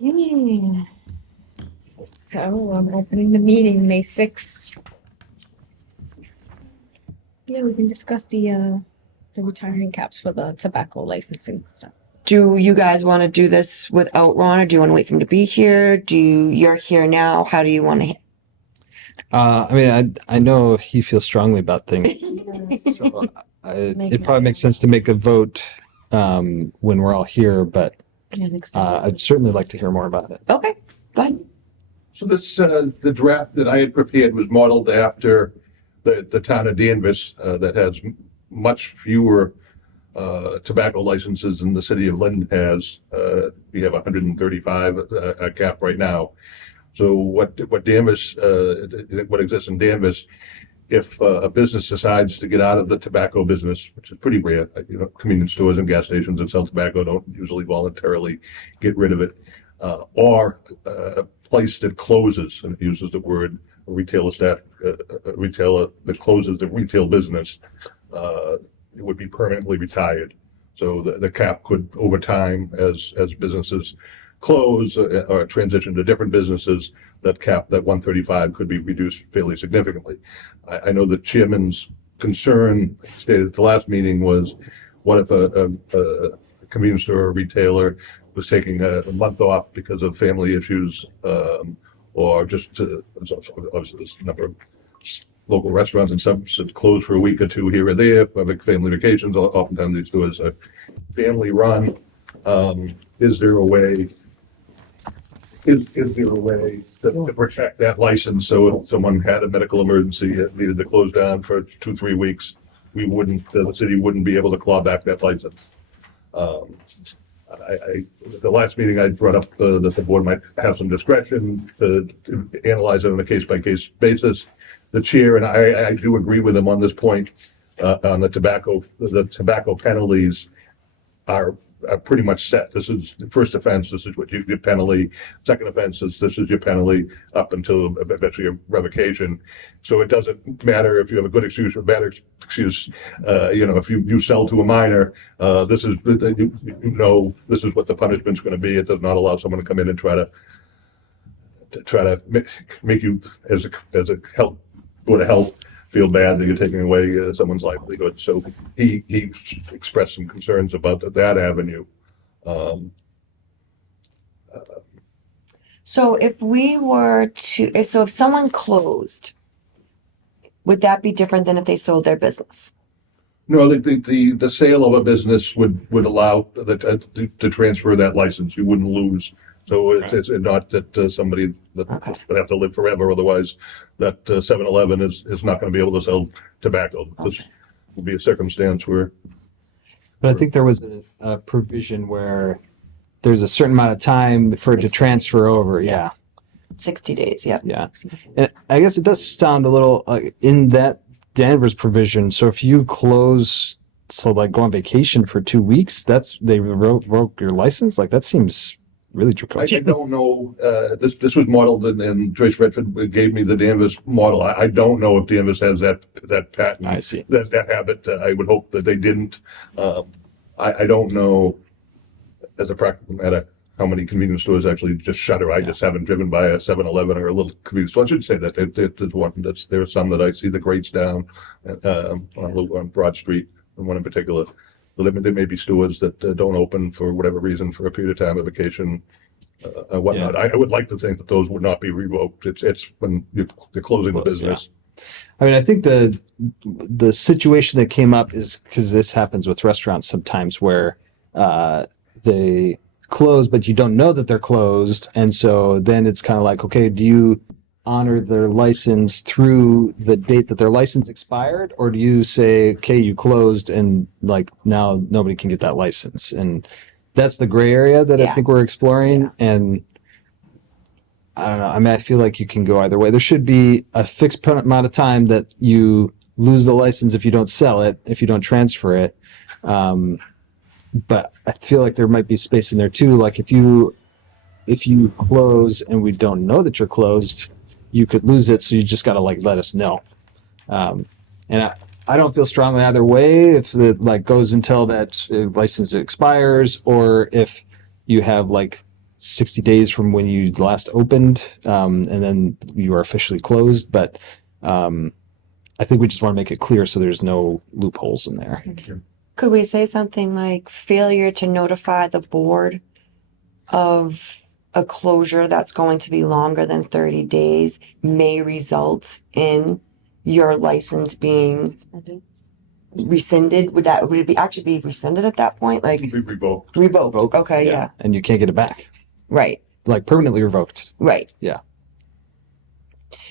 Okay. So I'm opening the meeting May 6th. Yeah, we can discuss the retirement caps for the tobacco licensing stuff. Do you guys want to do this without Ron, or do you want to wait for him to be here? You're here now? How do you want to? I mean, I know he feels strongly about things, so it probably makes sense to make a vote when we're all here. But I'd certainly like to hear more about it. Okay, go ahead. So this, the draft that I had prepared was modeled after the town of Danvers that has much fewer tobacco licenses than the city of Lynn has. We have 135 cap right now. So what Danvers, what exists in Danvers, if a business decides to get out of the tobacco business, which is pretty rare, convenience stores and gas stations that sell tobacco don't usually voluntarily get rid of it, or a place that closes, and it uses the word a retailer that closes the retail business, it would be permanently retired. So the cap could, over time, as businesses close or transition to different businesses, that 135 could be reduced fairly significantly. I know the chairman's concern stated at the last meeting was, what if a convenience store or retailer was taking a month off because of family issues, or just obviously there's a number of local restaurants and some closed for a week or two here or there for family vacations. Oftentimes these stores are family run. Is there a way? Is there a way to protect that license? So if someone had a medical emergency that needed to close down for 2-3 weeks, the city wouldn't be able to claw back that license. The last meeting I brought up that the board might have some discretion to analyze it on a case-by-case basis. The chair and I do agree with him on this point on the tobacco. The tobacco penalties are pretty much set. This is the first offense. This is what your penalty. Second offense is this is your penalty up until eventually a revocation. So it doesn't matter if you have a good excuse or a bad excuse. If you sell to a minor, this is this is what the punishment's going to be. It does not allow someone to come in and try to make you as a health board of health feel bad that you're taking away someone's livelihood. So he expressed some concerns about that avenue. So if someone closed, would that be different than if they sold their business? No, the sale of a business would allow to transfer that license. You wouldn't lose. So it's not that somebody that would have to live forever. Otherwise, that 7-Eleven is not going to be able to sell tobacco. This will be a circumstance where. But I think there was a provision where there's a certain amount of time for it to transfer over. Yeah. 60 days. Yeah. Yeah. And I guess it does sound a little in that Danvers provision. So if you close, like go on vacation for 2 weeks, they revoke your license. Like that seems really draconian. I don't know. This was modeled, and Joyce Redford gave me the Danvers model. I don't know if Danvers has that patent. I see that habit. I would hope that they didn't. I don't know, as a practical matter, how many convenience stores actually just shutter. I just haven't driven by a 7-Eleven or a little convenience store. I should say that there's one. There are some that I see the grates down on Broad Street, and one in particular. There may be stores that don't open for whatever reason for a period of time, a vacation, whatnot. Yeah. I would like to think that those would not be revoked. It's when they're closing the business. Yeah. I mean, I think the situation that came up is because this happens with restaurants sometimes where they close, but you don't know that they're closed. And so then it's kind of like, okay, do you honor their license through the date that their license expired, or do you say, okay, you closed and like now nobody can get that license? And that's the gray area that I think we're exploring. And I don't know. I mean, I feel like you can go either way. There should be a fixed amount of time that you lose the license if you don't sell it, if you don't transfer it. But I feel like there might be space in there too. Like if you close and we don't know that you're closed, you could lose it. So you just got to let us know. And I don't feel strongly either way. If it goes until that license expires, or if you have 60 days from when you last opened, and then you are officially closed. But I think we just want to make it clear so there's no loopholes in there. Could we say something like failure to notify the board of a closure that's going to be longer than 30 days may result in your license being rescinded? Would it be actually be rescinded at that point? Like Be revoked. revoked? Okay, yeah. And you can't get it back. Right, Like permanently revoked. right. Yeah.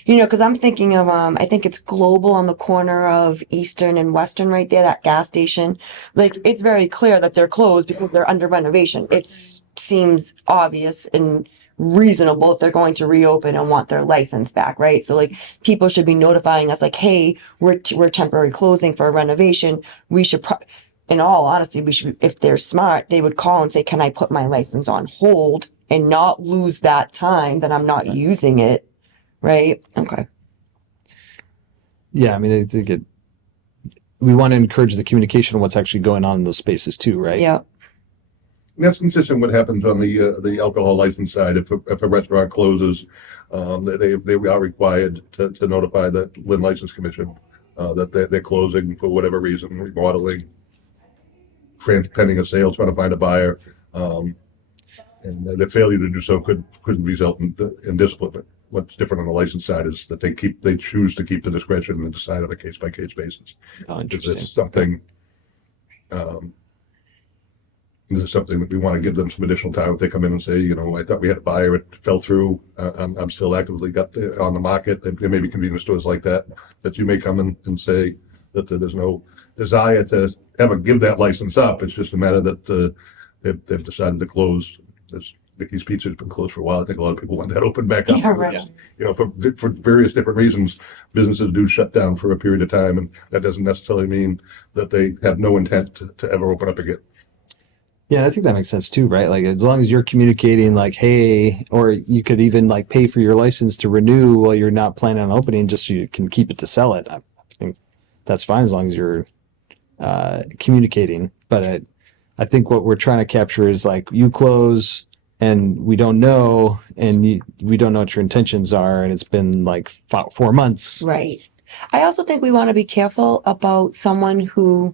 You know, because I'm thinking of, I think it's Global on the corner of Eastern and Western right there, that gas station. Like, it's very clear that they're closed because they're under renovation. It seems obvious and reasonable if they're going to reopen and want their license back, right? So, like, people should be notifying us, like, hey, we're temporary closing for a renovation. We should, in all honesty, we should, if they're smart, they would call and say, can I put my license on hold and not lose that time that I'm not using it? Right. Okay. Yeah, I mean, I think we want to encourage the communication of what's actually going on in those spaces too, right? Yeah. And that's consistent with what happens on the alcohol license side. If a restaurant closes, they are required to notify the Lynn License Commission that they're closing for whatever reason, remodeling, pending a sale, trying to find a buyer, and the failure to do so could result in discipline. What's different on the license side is that they choose to keep the discretion and decide on a case by case basis. Oh, If interesting. it's something, this is something that we want to give them some additional time. If they come in and say, you know, I thought we had a buyer, it fell through. I'm still actively on the market. There may be convenience stores like that you may come in and say that there's no desire to ever give that license up. It's just a matter that they've decided to close. There's Mickey's Pizza has been closed for a while. I think a lot of people want that open back up. Yeah, right. You know, for various different reasons, businesses do shut down for a period of time, and that doesn't necessarily mean that they have no intent to ever open up again. Yeah, and I think that makes sense too, right? Like as long as you're communicating like, hey, or you could even like pay for your license to renew while you're not planning on opening just so you can keep it to sell it. I think that's fine as long as you're communicating. But I think what we're trying to capture is like you close and we don't know, and we don't know what your intentions are, and it's been like 4 months. Right. I also think we want to be careful about someone who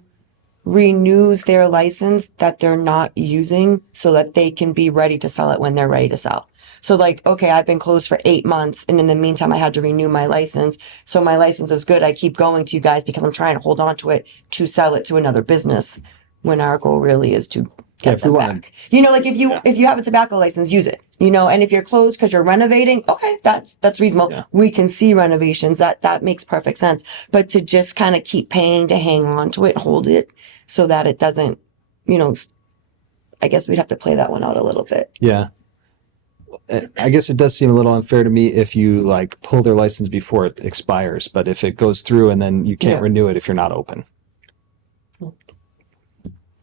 renews their license that they're not using so that they can be ready to sell it when they're ready to sell. So like, okay, I've been closed for 8 months, and in the meantime, I had to renew my license. So my license is good. I keep going to you guys because I'm trying to hold on to it to sell it to another business, when our goal really is to Yeah, get if we them want- back. You know, like if you have a tobacco license, use it. You know, and if you're closed because you're renovating, okay, that's reasonable. Yeah. We can see renovations. That makes perfect sense. But to just kind of keep paying to hang on to it, hold it, so that it doesn't, you know, I guess we'd have to play that one out a little bit. Yeah. I guess it does seem a little unfair to me if you like pull their license before it expires, but if it goes through and then you can't Yeah. renew it if you're not open.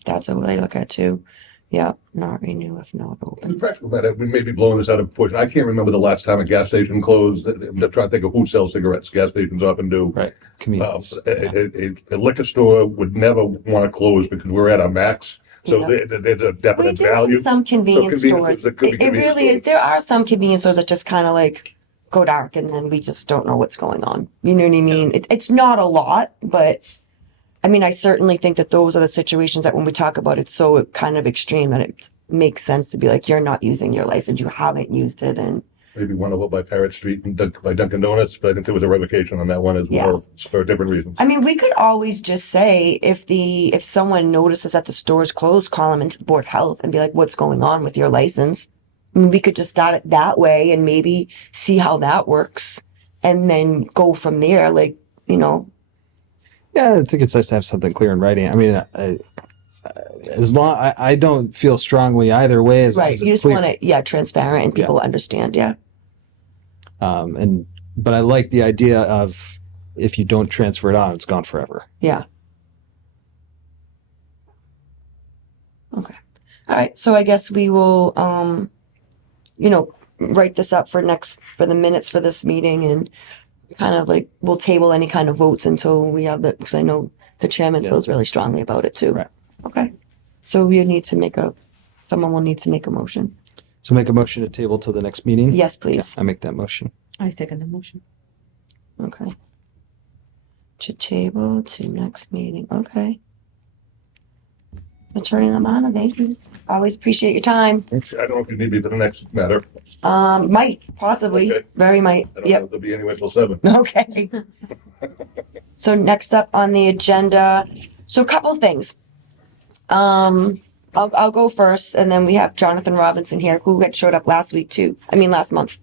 That's a way to look at too. Yeah, not renew if not The open. practical matter, we may be blowing this out of proportion. I can't remember the last time a gas station closed. I'm trying to think of who sells cigarettes. Gas stations often do. Right. Convenience. A liquor store would never want to close because we're at our max. So Yeah. there's a We definite do value. have some convenience convenience stores. that could be It convenience really is. stores. There are some convenience stores that just kind of like go dark, and then we just don't know what's going on. You know what I mean? It's not a lot, but I mean, I certainly think that those are the situations that when we talk about it, so kind of extreme that it makes sense to be like, you're not using your license, you haven't used it, and Maybe one over by Parrot Street and by Dunkin' Donuts, but I think there was a revocation on that one as Yeah. well for different reasons. I mean, we could always just say if someone notices that the store's closed, call them into the board of health and be like, what's going on with your license? I mean, we could just start it that way and maybe see how that works and then go from there. Like, you know, Yeah, I think it's nice to have something clear in writing. I mean, as long I don't feel strongly either way. As long right. as You it's just clear. want it, yeah, transparent and people understand. Yeah. But I like the idea of if you don't transfer it on, it's gone forever. Yeah. Okay. All right. So I guess we will, you know, write this up for the minutes for this meeting, and kind of like we'll table any kind of votes until we have that, because I know the chairman feels really strongly about it too. Right. Okay. So we need to someone will need to make a motion. So make a motion to table till the next meeting? Yes, please. I make that motion. I second the motion. Okay. To table to next meeting. Okay. Attorney Lamana, thank you. Always appreciate your time. I don't know if you need me for the next matter. Might, possibly, Okay. very might. I don't Yep. know if it'll be anywhere till 7. Okay. So next up on the agenda, so a couple things. I'll go first, and then we have Jonathan Robinson here, who had showed up last month.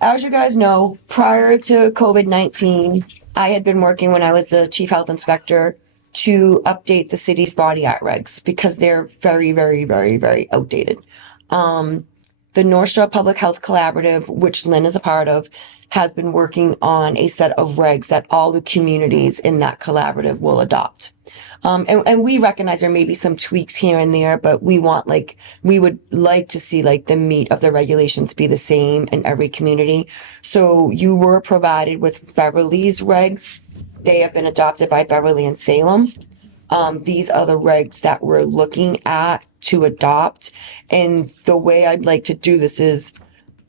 As you guys know, prior to COVID-19, I had been working when I was the chief health inspector to update the city's body art regs because they're very, very, very, very outdated. The North Shore Public Health Collaborative, which Lynn is a part of, has been working on a set of regs that all the communities in that collaborative will adopt. And we recognize there may be some tweaks here and there, but we would like to see like the meat of the regulations be the same in every community. So you were provided with Beverly's regs. They have been adopted by Beverly and Salem. These are the regs that we're looking at to adopt. And the way I'd like to do this is,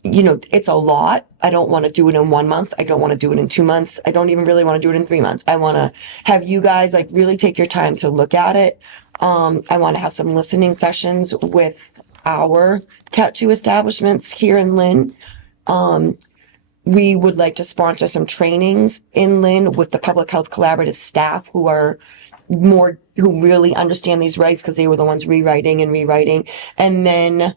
it's a lot. I don't want to do it in 1 month. I don't want to do it in 2 months. I don't even really want to do it in 3 months. I want to have you guys like really take your time to look at it. I want to have some listening sessions with our tattoo establishments here in Lynn. We would like to sponsor some trainings in Lynn with the Public Health Collaborative staff who really understand these regs because they were the ones rewriting. And then,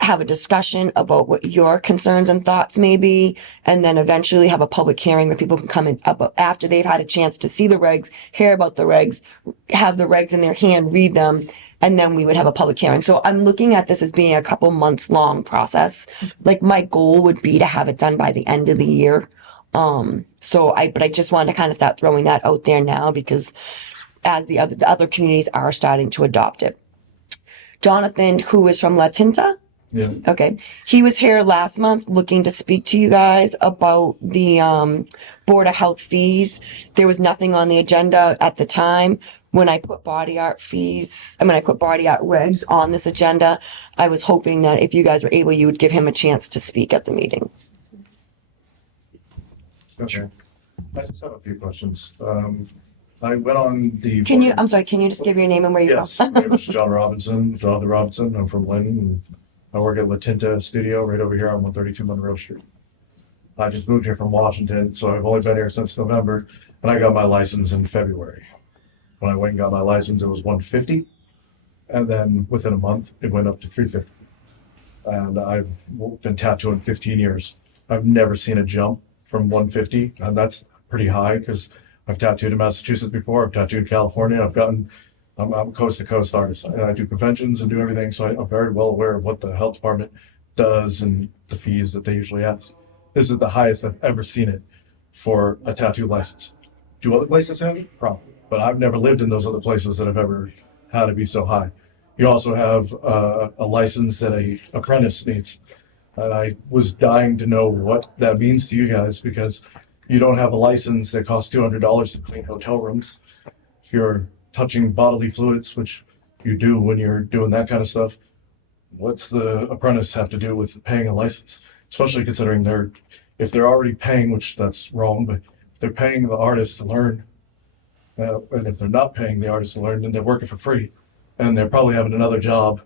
have a discussion about what your concerns and thoughts may be. And then eventually have a public hearing where people can come in after they've had a chance to see the regs, hear about the regs, have the regs in their hand, read them. And then we would have a public hearing. So I'm looking at this as being a couple months long process. Like my goal would be to have it done by the end of the year. But I just wanted to kind of start throwing that out there now because as the other communities are starting to adopt it. Jonathan, who is from La Tinta. Yeah. Okay. He was here last month looking to speak to you guys about the Board of Health fees. There was nothing on the agenda at the time. When I put body art regs on this agenda, I was hoping that if you guys were able, you would give him a chance to speak at the meeting. Okay. I just have a few questions. I went on the. Can you just give your name and where you're Yes, from? my name is Jonathan Robinson. I'm from Lynn. And I work at La Tinta Studio right over here on 132 Monroe Street. I just moved here from Washington, so I've only been here since November, and I got my license in February. When I went and got my license, it was $150, and then within a month, it went up to $350. And I've been tattooing 15 years. I've never seen a jump from $150, and that's pretty high because I've tattooed in Massachusetts before. I've tattooed in California. I'm a coast to coast artist. I do conventions and do everything, so I'm very well aware of what the health department does and the fees that they usually ask. This is the highest I've ever seen it for a tattoo license. Do other places have it? Probably. But I've never lived in those other places that have ever had it be so high. You also have a license that a apprentice needs. And I was dying to know what that means to you guys because you don't have a license that costs $200 to clean hotel rooms. If you're touching bodily fluids, which you do when you're doing that kind of stuff, what's the apprentice have to do with paying a license? Especially considering if they're already paying, which that's wrong, but if they're paying the artist to learn, and if they're not paying the artist to learn, then they're working for free. And they're probably having another job.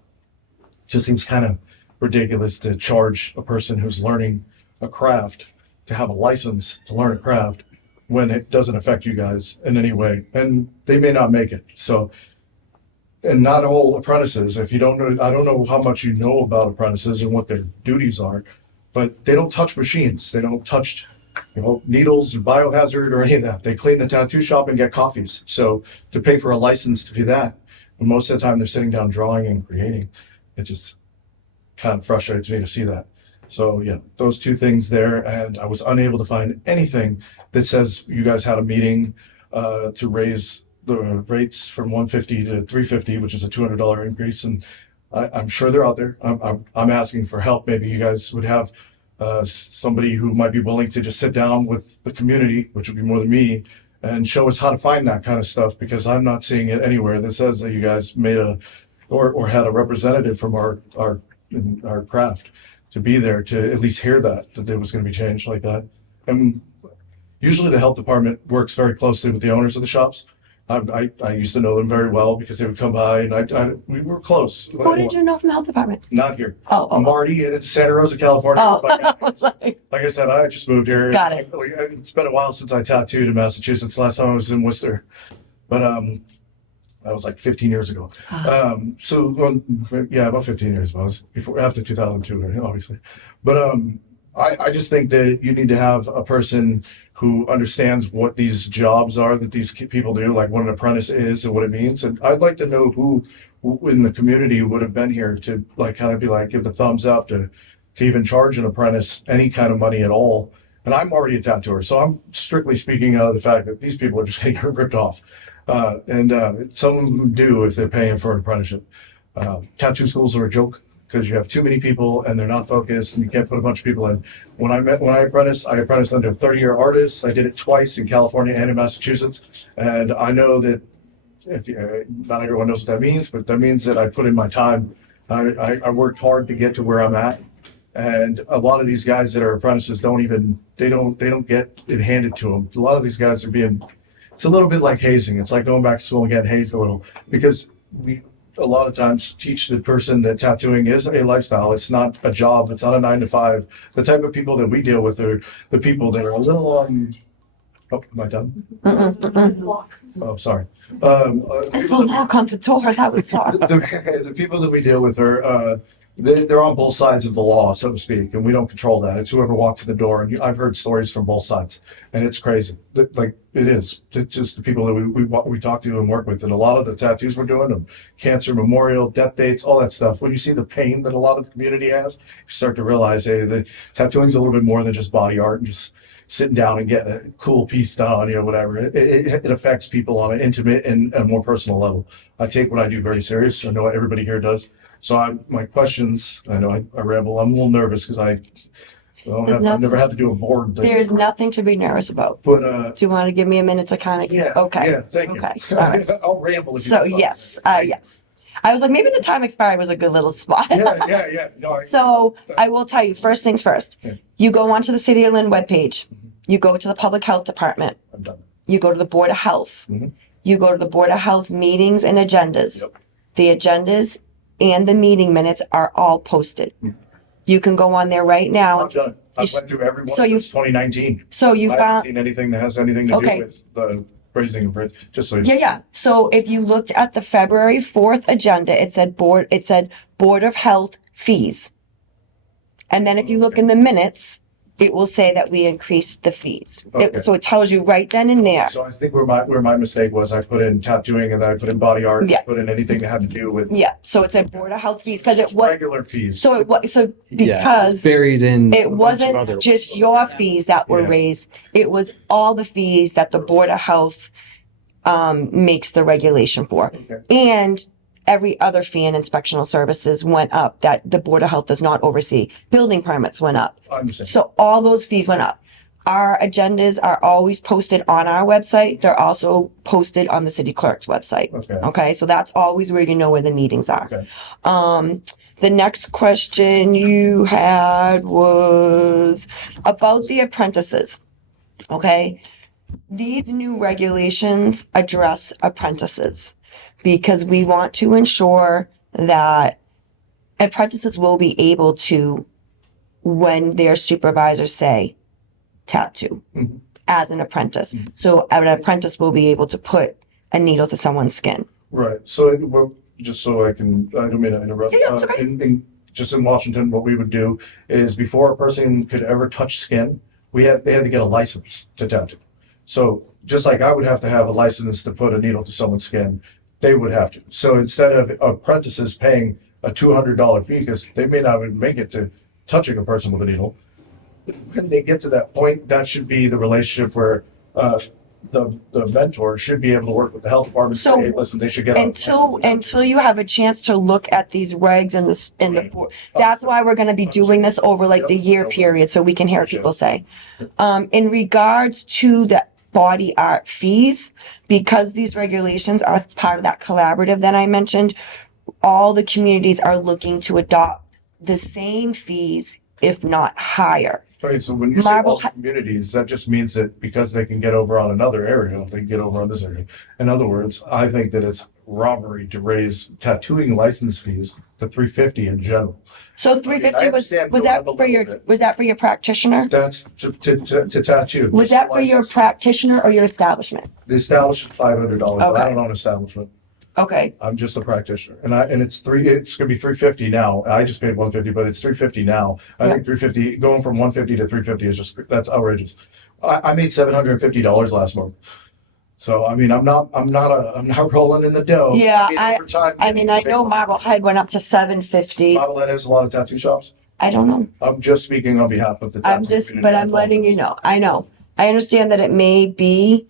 Just seems kind of ridiculous to charge a person who's learning a craft to have a license to learn a craft when it doesn't affect you guys in any way. And they may not make it. So, and not all apprentices, if you don't know, I don't know how much you know about apprentices and what their duties are, but they don't touch machines. They don't touch needles or biohazard or any of that. They clean the tattoo shop and get coffees. So to pay for a license to do that, and most of the time they're sitting down drawing and creating, it just kind of frustrates me to see that. So yeah, those two things there. And I was unable to find anything that says you guys had a meeting to raise the rates from $150 to $350, which is a $200 increase. And I'm sure they're out there. I'm asking for help. Maybe you guys would have somebody who might be willing to just sit down with the community, which would be more than me, and show us how to find that kind of stuff, because I'm not seeing it anywhere that says that you guys made or had a representative from our in our craft to be there to at least hear that it was going to be changed like that. And usually the health department works very closely with the owners of the shops. I used to know them very well because they would come by and we were close. Who did you know from the health department? Not here. Oh. Marty in Santa Rosa, California. Oh, Like, I was like, I said, I just moved here. Got it. It's been a while since I tattooed in Massachusetts. Last time I was in Worcester, but that was like 15 years ago. Yeah, about 15 years ago. I was after 2002, obviously. But I just think that you need to have a person who understands what these jobs are that these people do, like what an apprentice is and what it means. And I'd like to know who in the community would have been here to like kind of be like give the thumbs up to even charge an apprentice any kind of money at all. And I'm already a tattooer, so I'm strictly speaking out of the fact that these people are just getting ripped off. And some of them do if they're paying for an apprenticeship. Tattoo schools are a joke because you have too many people and they're not focused and you can't put a bunch of people in. When I apprenticed under 30-year artists. I did it twice in California and in Massachusetts. And I know that not everyone knows what that means, but that means that I put in my time. I worked hard to get to where I'm at. And a lot of these guys that are apprentices don't get it handed to them. A lot of these guys it's a little bit like hazing. It's like going back to school and getting hazed a little because we a lot of times teach the person that tattooing is a lifestyle. It's not a job. It's not a 9 to 5. The type of people that we deal with are the people that are a little am I done? Oh, sorry. I saw knock on the door. That was sorry. The people that we deal with are they're on both sides of the law, so to speak, and we don't control that. It's whoever walks in the door, and I've heard stories from both sides, and it's crazy. Like it is. It's just the people that we talk to and work with, and a lot of the tattoos we're doing, them cancer memorial, death dates, all that stuff. When you see the pain that a lot of the community has, you start to realize, hey, the tattooing's a little bit more than just body art and just sitting down and getting a cool piece done, whatever. It affects people on an intimate and a more personal level. I take what I do very serious. I know everybody here does. So my questions, I know I ramble. I'm a little nervous because I've never had to do a board thing. There's nothing to be nervous about. But, Do you want to give me a minute to kind of? yeah. Okay. Yeah, thank you. Okay. All right. I'll ramble if you So want. yes, yes. I was like, maybe the time expired was a good little spot. Yeah. No, So I will tell you, first things first. Okay. You go onto the City of Lynn webpage. You go to the Public Health Department. I'm done. You go to the Board of Health. Mhm. You go to the Board of Health meetings and agendas. Yep. The agendas and the meeting minutes are all posted. You can go on there right now. I've done it. I've went through every one So you- since 2019. So you I haven't found, seen anything that has anything to Okay. do with the phrasing of it. Just so you yeah. So if you looked at the February 4th agenda, it said Board of Health fees. And then if you look in the minutes, it will say that we increased the fees. Okay. So it tells you right then and there. So I think where my mistake was, I put in tattooing and then I put in body art. Yeah. Put in anything that had to do with Yeah. So it said Board of Health fees because it was, regular fees. so it was, so Yeah, because it's buried in a it bunch of wasn't other just ones. your fees that were Yeah. raised. It was all the fees that the Board of Health makes the regulation for. Okay. And every other fee and inspectional services went up that the Board of Health does not oversee. Building permits went up. I understand. So all those fees went up. Our agendas are always posted on our website. They're also posted on the city clerk's website. Okay. Okay, so that's always where you know where the meetings are. Okay. The next question you had was about the apprentices. Okay, these new regulations address apprentices because we want to ensure that apprentices will be able to, when their supervisors say tattoo Mhm. as an apprentice. So an apprentice will be able to put a needle to someone's skin. Right. So just so I don't mean to interrupt. Yeah, it's okay. Just in Washington, what we would do is before a person could ever touch skin, they had to get a license to tattoo. So just like I would have to have a license to put a needle to someone's skin, they would have to. So instead of apprentices paying a $200 fee, because they may not even make it to touching a person with a needle, when they get to that point, that should be the relationship where the mentor should be able to work with the health department. So, say, listen, they should get until you have a chance to look at these regs and the board. That's why we're going to be doing this over like the year period so we can hear what people say. In regards to the body art fees, because these regulations are part of that collaborative that I mentioned, all the communities are looking to adopt the same fees, if not higher. Okay, so when you say Marble all Hi- communities, that just means that because they can get over on another area, they can get over on this area. In other words, I think that it's robbery to raise tattooing license fees to $350 in general. So 350 I was understand was going that up a for your little bit. was that for your practitioner? That's to tattoo. Was that for your License. practitioner or your establishment? The establishment $500, but I Okay. don't own an establishment. Okay. I'm just a practitioner, and it's gonna be $350 now. I just paid $150, but it's $350 now. I think $350 going from $150 to $350 is just that's outrageous. I made $750 last month, so I mean I'm not rolling in the dough. Yeah, over time, I mean, I know Marblehead went up to 750. Marblehead has a lot of tattoo shops. I don't know. I'm just speaking on behalf of the. I'm tattoo just, community. but I'm letting you know. I know. I understand that it may be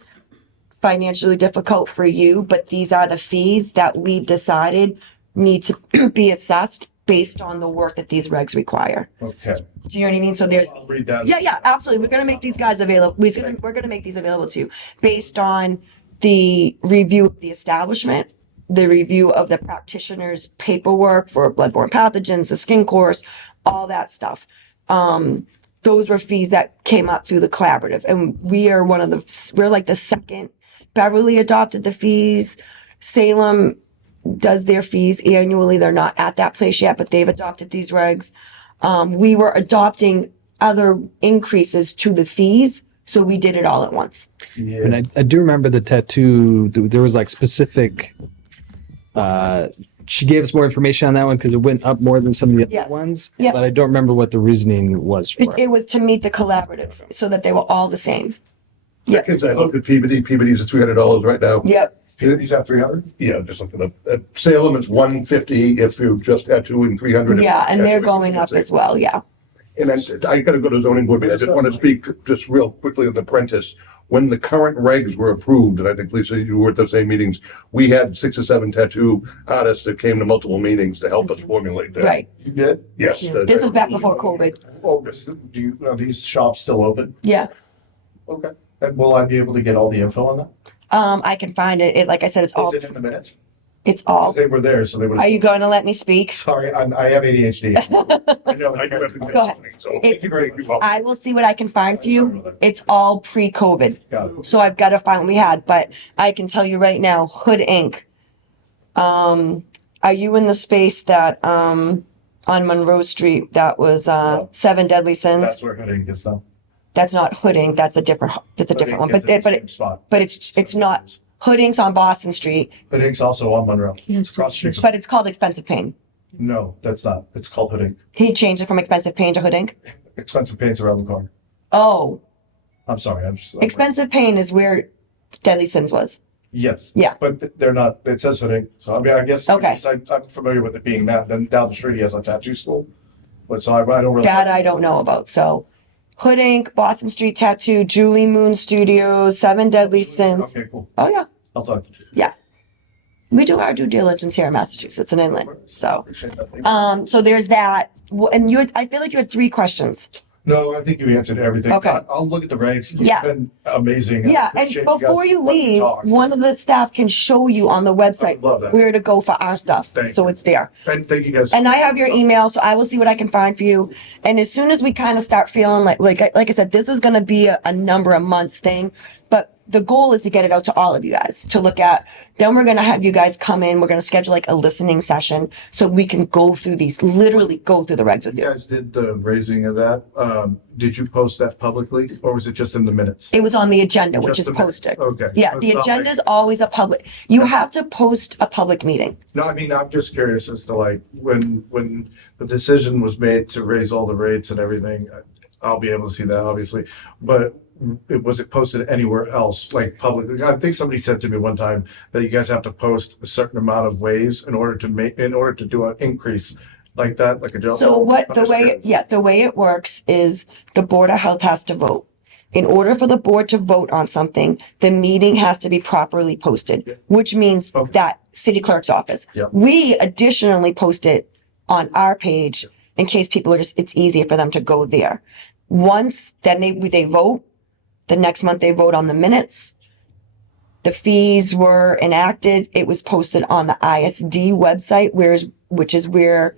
financially difficult for you, but these are the fees that we've decided need to be assessed based on the work that these regs require. Okay, Do you know what I mean? So there's, I'll read that. yeah, absolutely. We're gonna make these guys available. We're gonna make these available to you based on the review of the establishment, the review of the practitioner's paperwork for bloodborne pathogens, the skin course, all that stuff. Those were fees that came up through the collaborative, and we're like the second. Beverly adopted the fees. Salem does their fees annually. They're not at that place yet, but they've adopted these regs. We were adopting other increases to the fees, so we did it all at once. Yeah. And I do remember the tattoo. There was like specific. She gave us more information on that one because it went up more than some of the other Yes. ones. Yeah. But I don't remember what the reasoning was for it. It was to meet the collaborative so that they were all the same. Yeah. Because I looked at Peabody. Peabody's at $300 right now. Yep. He's at 300. Yeah, just looking up. At Salem, it's $150 if you're just tattooing, $300. Yeah, and they're going up as well. Yeah. And then I gotta go to zoning board, but I just want to speak just real quickly on the apprentice. When the current regs were approved, and I think Lisa, you were at the same meetings, we had 6 or 7 tattoo artists that came to multiple meetings to help us formulate that. Right. You did? Yes. This was back before COVID. Oh, are these shops still open? Yeah. Okay. And will I be able to get all the info on that? I can find it. Like I said, it's Is all. it in the minutes? It's all. Because they were there, so they would. Are you going to let me speak? Sorry, I have ADHD. I know. I do have to Go ahead. So It's- thank you very much. I will see what I can find for you. It's all pre-COVID. Got it. So I've got to find what we had, but I can tell you right now, Hood Inc. Are you in the space that, on Monroe Street, that was, 7 Deadly Sins? That's where Hooding is now. That's not Hood Inc. That's a different one, but it's not, Hood Inc.'s on Boston Street, Hooding's also on Monroe. Yes. Across the street. but it's called Expensive Pain. No, that's not. It's called Hooding. He changed it from Expensive Pain to Hood Inc. Expensive paint's around the corner. Oh, I'm sorry. I'm just. Expensive Pain is where Deadly Sins was. Yes. Yeah. But they're not. It says Hooding. So I mean, I guess. Okay. I'm familiar with it being that. Then down the street he has a tattoo school. But so I don't really. That I don't know about. So Hood Inc., Boston Street Tattoo, Julie Moon Studios, 7 Deadly Sins. Okay, cool. Oh yeah. I'll talk to you. Yeah. We do our due diligence here in Massachusetts and inland. So, Appreciate that. Thank you. so there's that. And I feel like you had 3 questions. No, I think you answered everything. Okay. I'll look at the regs. You've Yeah. been amazing. I Yeah. And appreciate guys before you letting me leave, talk. one of the staff can show you on the website love that. where to go for our stuff. Thank So you. it's there. And thank you guys. And I have your email, so I will see what I can find for you. And as soon as we kind of start feeling like I said, this is going to be a number of months thing, but the goal is to get it out to all of you guys to look at. Then we're going to have you guys come in. We're going to schedule like a listening session so we can go through these, literally go through the regs with You you. guys did the raising of that. Did you post that publicly or was it just in the minutes? It was on the agenda, which Just is the minutes. posted. Okay. Yeah, the It's not agenda like- is always a public, you have to post a public meeting. No, I mean, I'm just curious as to like, when the decision was made to raise all the rates and everything, I'll be able to see that obviously, but was it posted anywhere else, like publicly? I think somebody said to me one time that you guys have to post a certain amount of ways in order to do an increase like that, like a jump. So what, I'm the just way, curious. yeah, the way it works is the Board of Health has to vote. In order for the board to vote on something, the meeting has to be properly posted, which means Okay. that city clerk's office. Yeah. We additionally post it on our page in case people are just, it's easier for them to go there. Once, then they vote. The next month they vote on the minutes. The fees were enacted. It was posted on the ISD website, which is where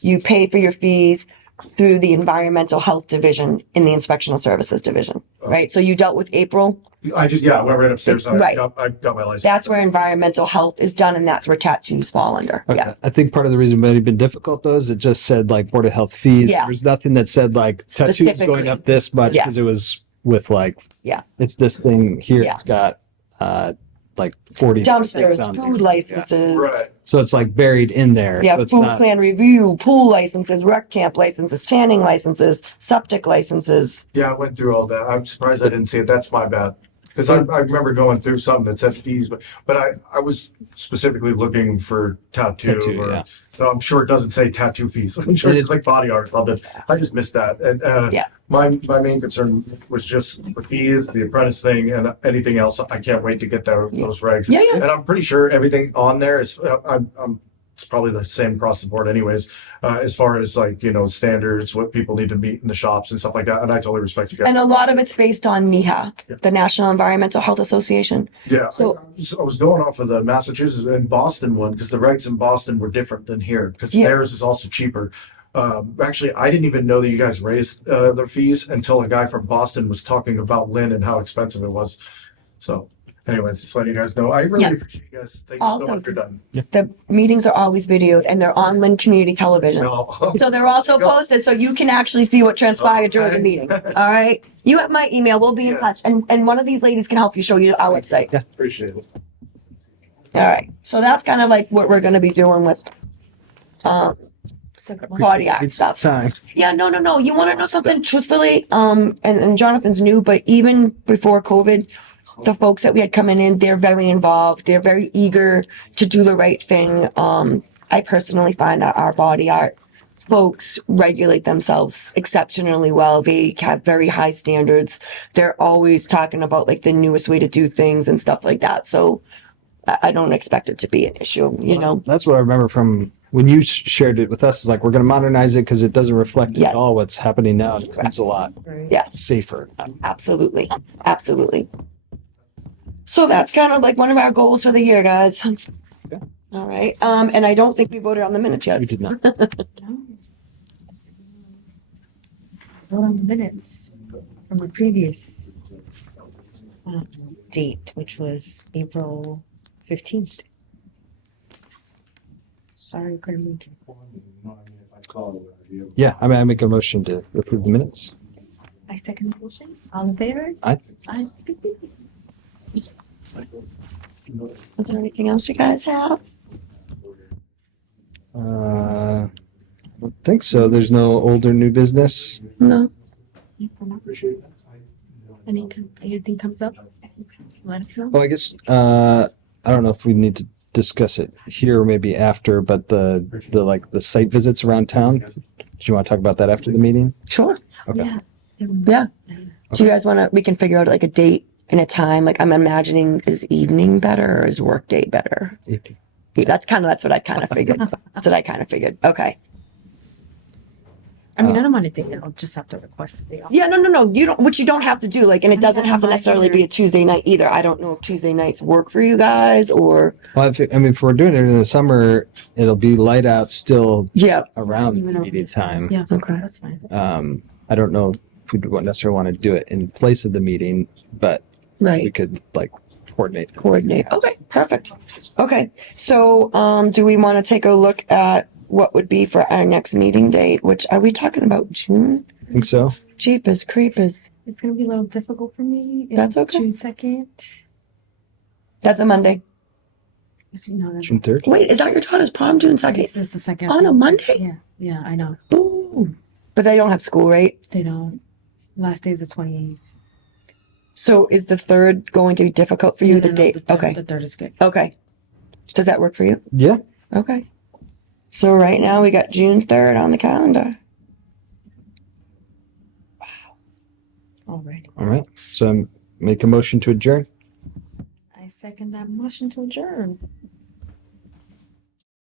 you pay for your fees through the environmental health division in the inspectional services division, right? So you dealt with April. I went right upstairs. And Right. I got my license. That's where environmental health is done, and that's where tattoos fall under. Okay. Yeah. I think part of the reason it might have been difficult though is it just said like Board of Health fees. Yeah. There's nothing that said like tattoos Specifically. going up this much Yeah. because it was with like, Yeah. it's this thing here. Yeah. It's got like 40 Dumpsters, on there. food licenses. Right. So it's like buried in there. Yeah, So it's food not, plan review, pool licenses, rec camp licenses, tanning licenses, septic licenses. Yeah, I went through all that. I'm surprised I didn't see it. That's my bad. Because I remember going through something that said fees, but I was specifically looking for tattoo. Tattoo, yeah. So I'm sure it doesn't say tattoo fees. I'm sure It it's is- like body art or something. I just missed that. And Yeah. my main concern was just the fees, the apprentice thing, and anything else. I can't wait to get those regs. Yeah, yeah. And I'm pretty sure everything on there is. It's probably the same across the board anyways, as far as like, standards, what people need to meet in the shops and stuff like that. And I totally respect you guys. And a lot of it's based on NEHA, the National Environmental Health Association. Yeah, So- I was going off of the Massachusetts and Boston one because the regs in Boston were different than here because Yeah. theirs is also cheaper. Actually, I didn't even know that you guys raised their fees until a guy from Boston was talking about Lynn and how expensive it was. So, anyways, just letting you guys know. I really Yeah. appreciate you guys. Thank you so Awesome. much for done. The meetings are always videoed and they're on Lynn Community Television. No. So they're also posted so you can actually see what transpired during the Okay. meeting. All right. You have my email. We'll be in Yeah. touch. And one of these ladies can help you show you our website. Appreciate it. All right. So that's kind of like what we're going to be doing with body art it's stuff. time. Yeah, no. You want to know something truthfully? And Jonathan's new, but even before COVID, the folks that we had coming in, they're very involved. They're very eager to do the right thing. I personally find that our body art folks regulate themselves exceptionally well. They have very high standards. They're always talking about like the newest way to do things and stuff like that. So I don't expect it to be an issue, you know? That's what I remember from when you shared it with us. Is like, we're going to modernize it because it doesn't reflect Yes. at all what's happening now. It seems a lot Yeah. safer. Absolutely. Absolutely. So that's kind of like one of our goals for the year, guys. Yeah. All right. And I don't think we voted on the minutes yet. We did not. Vote on the minutes from the previous date, which was April 15th. Sorry, couldn't make it. Yeah, I mean, I make a motion to approve the minutes. I second the motion. All in favor? I Aye. Is there anything else you guys have? I don't think so. There's no old or new business. No. Anything comes up? Let us know. Well, I guess I don't know if we need to discuss it here or maybe after, but the like the site visits around town. Do you want to talk about that after the meeting? Sure. Okay. Yeah. Yeah. Do you guys want to, we can figure out like a date and a time. Like I'm imagining, is evening better or is work day better? Yeah, that's what I kind of figured. That's what I kind of figured. Okay. I mean, I don't want to date it. I'll just have to request a day off. Yeah, no. You don't, which you don't have to do. Like, and it doesn't have to necessarily be a Tuesday night either. I don't know if Tuesday nights work for you guys or. Well, I mean, if we're doing it in the summer, it'll be light out still Yeah. around Even though meeting it's- time. Yeah. Okay. That's fine. I don't know if we don't necessarily want to do it in place of the meeting, but we Right. could like coordinate. Coordinate. Okay. Perfect. Okay. So, do we want to take a look at what would be for our next meeting date? Which are we talking about? June? I think so. Jeepers creepers. It's going to be a little difficult for me. That's It's okay. June 2nd. That's a Monday. June 3rd. Wait, is that your daughter's prom? June 2nd? This is the second. On a Monday? Yeah. Yeah, I know. Ooh. But they don't have school, right? They don't. Last day is the 28th. So is the 3rd going to be difficult for you? No, The no, date? The third, Okay. The 3rd is good. Okay. Does that work for you? Yeah. Okay. So right now we got June 3rd on the calendar. All right. All right. So make a motion to adjourn. I second that motion to adjourn.